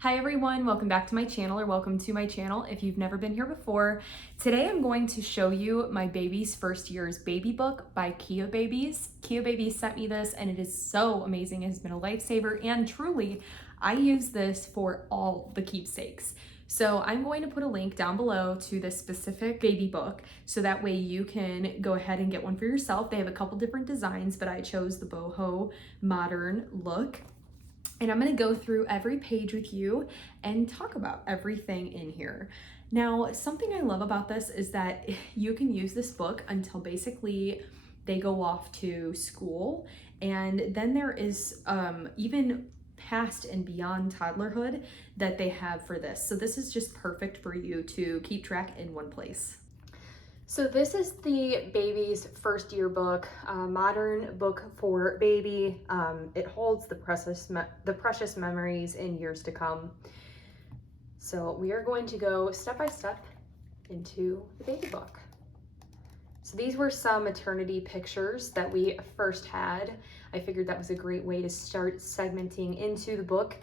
Hi everyone, welcome back to my channel, or welcome to my channel if you've never been here before. Today I'm going to show you my baby's first year's baby book by KeaBabies. KeaBabies sent me this and it is so amazing. It has been a lifesaver, and truly I use this for all the keepsakes. So I'm going to put a link down below to this specific baby book so that way you can go ahead and get one for yourself. They have a couple different designs, but I chose the boho modern look. And I'm going to go through every page with you and talk about everything in here. Now, something I love about this is that you can use this book until basically they go off to school. And then there is even past and beyond toddlerhood that they have for this. So this is just perfect for you to keep track in one place. So this is the baby's first year book, modern book for baby. It holds the precious memories in years to come. So we are going to go step by step into the baby book. So these were some maternity pictures that we first had. I figured that was a great way to start segmenting into the book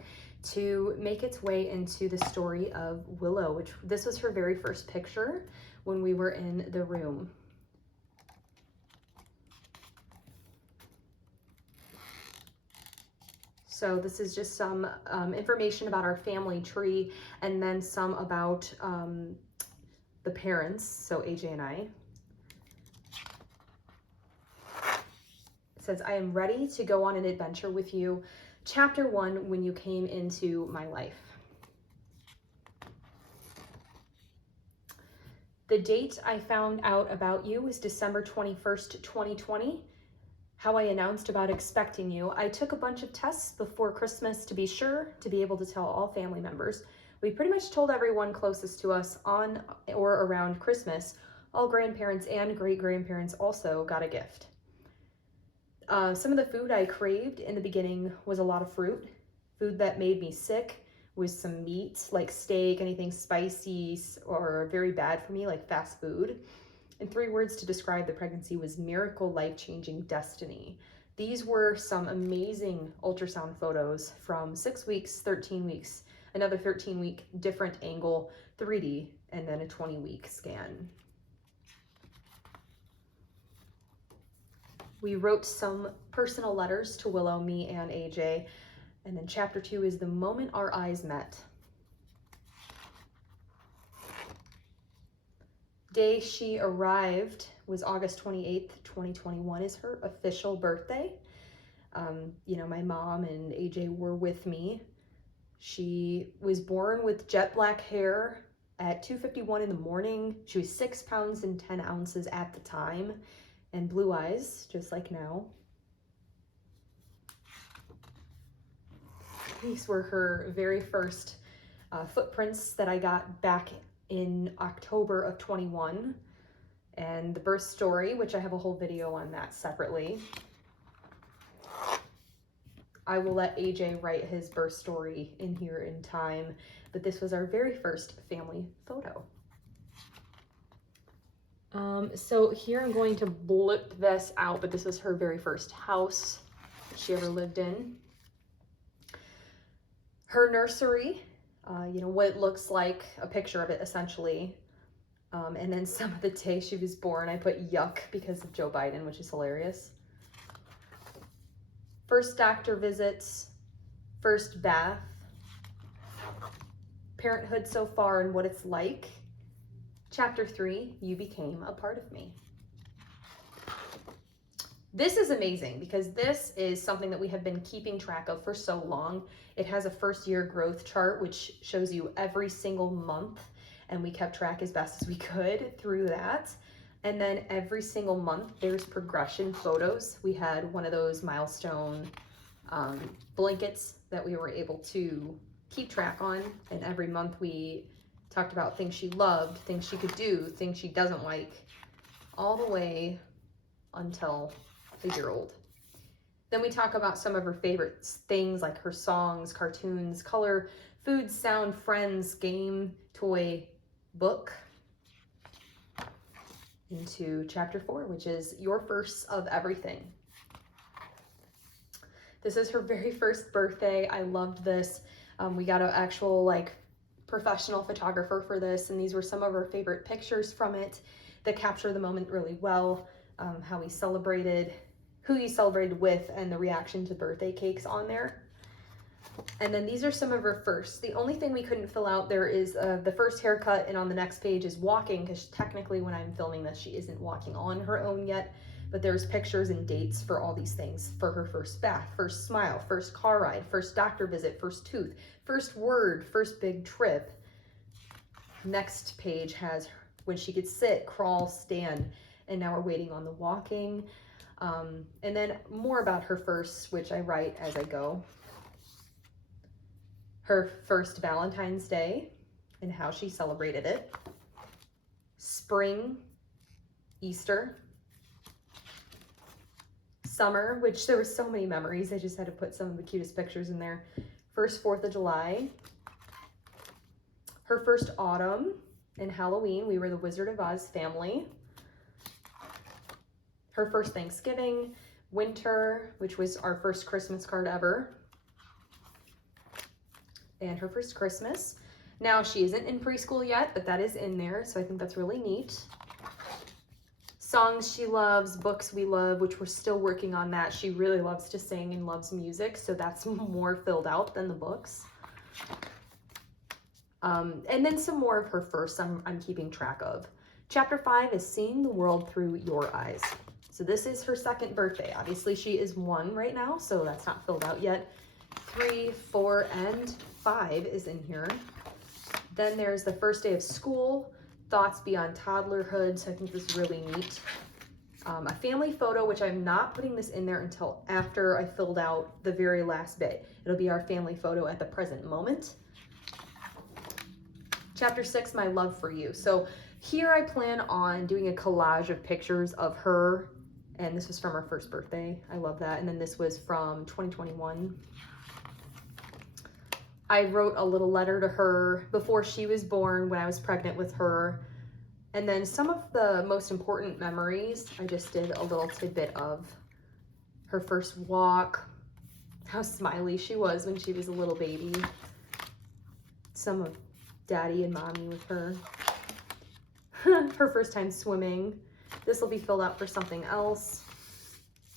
to make its way into the story of Willow, which this was her very first picture when we were in the room. So this is just some information about our family tree, and then some about the parents, so AJ and I. It says, I am ready to go on an adventure with you. Chapter 1, when you came into my life. The date I found out about you was December 21st, 2020. How I announced about expecting you. I took a bunch of tests before Christmas to be sure to be able to tell all family members. We pretty much told everyone closest to us on or around Christmas. All grandparents and great-grandparents also got a gift. Some of the food I craved in the beginning was a lot of fruit. Food that made me sick was some meat, like steak, anything spicy or very bad for me, like fast food. And 3 words to describe the pregnancy was miracle, life-changing destiny. These were some amazing ultrasound photos from 6 weeks, 13 weeks, another 13-week different angle, 3D, and then a 20-week scan. We wrote some personal letters to Willow, me, and AJ. And then chapter 2 is the moment our eyes met. Day she arrived was August 28th, 2021 is her official birthday. You know, my mom and AJ were with me. She was born with jet black hair at 2:51 in the morning. She was 6 pounds and 10 ounces at the time, and blue eyes, just like now. These were her very first footprints that I got back in October of 21, and the birth story, which I have a whole video on that separately. I will let AJ write his birth story in here in time, but this was our very first family photo. So here I'm going to blip this out, but this is her very first house she ever lived in. Her nursery, you know, what it looks like, a picture of it essentially. And then some of the day she was born, I put yuck because of Joe Biden, which is hilarious. First doctor visits, first bath, parenthood so far and what it's like. Chapter 3, you became a part of me. This is amazing because this is something that we have been keeping track of for so long. It has a first year growth chart, which shows you every single month, and we kept track as best as we could through that. And then every single month there's progression photos. We had one of those milestone blankets that we were able to keep track on, and every month we talked about things she loved, things she could do, things she doesn't like, all the way until a year old. Then we talk about some of her favorite things like her songs, cartoons, color, food, sound, friends, game, toy, book. Into chapter 4, which is your first of everything. This is her very first birthday. I loved this. We got an actual like professional photographer for this, and these were some of our favorite pictures from it that capture the moment really well. How we celebrated, who you celebrated with, and the reaction to birthday cakes on there. And then these are some of her firsts. The only thing we couldn't fill out there is the first haircut, and on the next page is walking, because technically when I'm filming this, she isn't walking on her own yet, but there's pictures and dates for all these things, for her first bath, first smile, first car ride, first doctor visit, first tooth, first word, first big trip. Next page has when she could sit, crawl, stand, and now we're waiting on the walking. And then more about her firsts, which I write as I go. Her first Valentine's Day and how she celebrated it. Spring, Easter, summer, which there were so many memories. I just had to put some of the cutest pictures in there. First 4th of July. Her first autumn and Halloween. We were the Wizard of Oz family. Her first Thanksgiving, winter, which was our first Christmas card ever. And her first Christmas. Now she isn't in preschool yet, but that is in there, so I think that's really neat. Songs she loves, books we love, which we're still working on that. She really loves to sing and loves music, so that's more filled out than the books. And then some more of her firsts I'm keeping track of. Chapter 5 is Seeing the World Through Your Eyes. So this is her second birthday. Obviously she is 1 right now, so that's not filled out yet. 3, 4, and 5 is in here. Then there's the first day of school, thoughts beyond toddlerhood, so I think this is really neat. A family photo, which I'm not putting this in there until after I filled out the very last bit. It'll be our family photo at the present moment. Chapter 6, My Love for You. So here I plan on doing a collage of pictures of her, and this was from her first birthday. I love that. And then this was from 2021. I wrote a little letter to her before she was born, when I was pregnant with her. And then some of the most important memories, I just did a little tidbit of her first walk, how smiley she was when she was a little baby. Some of Daddy and Mommy with her. Her first time swimming. This will be filled out for something else.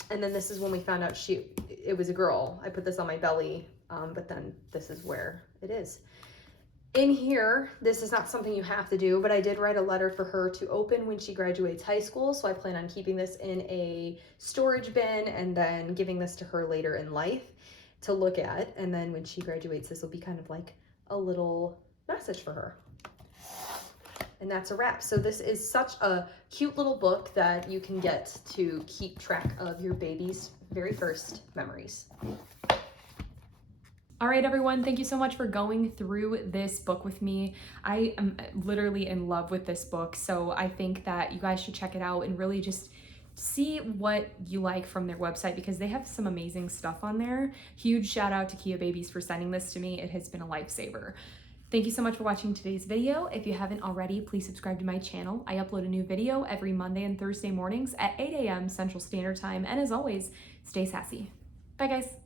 And then this is when we found out it was a girl. I put this on my belly. But then this is where it is. In here, this is not something you have to do, but I did write a letter for her to open when she graduates high school. So I plan on keeping this in a storage bin and then giving this to her later in life to look at. And then when she graduates, this will be kind of like a little message for her. And that's a wrap. So this is such a cute little book that you can get to keep track of your baby's very first memories. All right, everyone, thank you so much for going through this book with me. I am literally in love with this book, so I think that you guys should check it out and really just see what you like from their website, because they have some amazing stuff on there. Huge shout out to KeaBabies for sending this to me. It has been a lifesaver. Thank you so much for watching today's video. If you haven't already, please subscribe to my channel. I upload a new video every Monday and Thursday mornings at 8 a.m. Central Standard Time. And as always, stay sassy. Bye, guys.